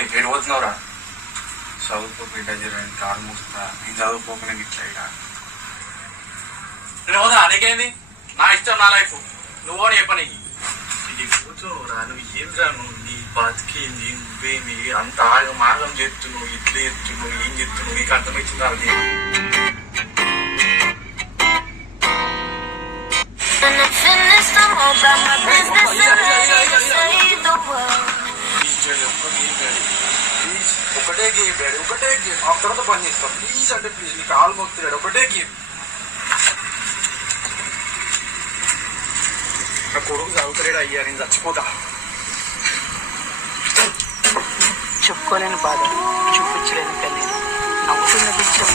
ఏడు పోతున్నావురా? చదువుకోకుండా జరగని కాలు మూస్తా. నేను చదువుకోకుండా ఇట్లా ఇక నేను పోతా. నీకేంది? నా ఇష్టం, నా లైఫ్. నువ్వు అని చెప్పనీకి ఇది కూర్చోరా. నువ్వు ఏం రాను, నీ బతికేంది, నువ్వేమి అంత ఆగం ఆగం చెప్తున్నావు, ఇట్లా చెప్తున్నావు, ఏం చెప్తున్నావు, నీకు అర్థమవుతుంది అది. ఒకటే గేమ్ డాడీ, ఒకటే గేమ్. ఆ తర్వాత పని చేస్తాం ప్లీజ్ అంటే ప్లీజ్. నీకు కాలు మొక్కుతాడు, ఒకటే గేమ్. నా కొడుకు చదువుతాడు అయ్యా, నేను చచ్చిపోతా. చెప్పుకోలేని బాధ, చూపించలేని కన్నీరు, నవ్వుతున్న ముఖం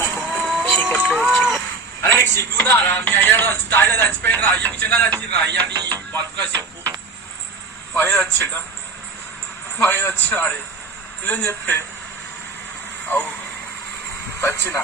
చీకట్లో చీకటి. అరే నీకు సిగ్గుదారా? మీ అయ్యా తాయిలో చచ్చిపోయినరా? అయ్యా మీ చిన్న చచ్చిండ్రా? అయ్యా నీ బతుకులా చెప్పు. పై వచ్చిండా, పై వచ్చినాడే నిజం చెప్పే. అవు వచ్చిన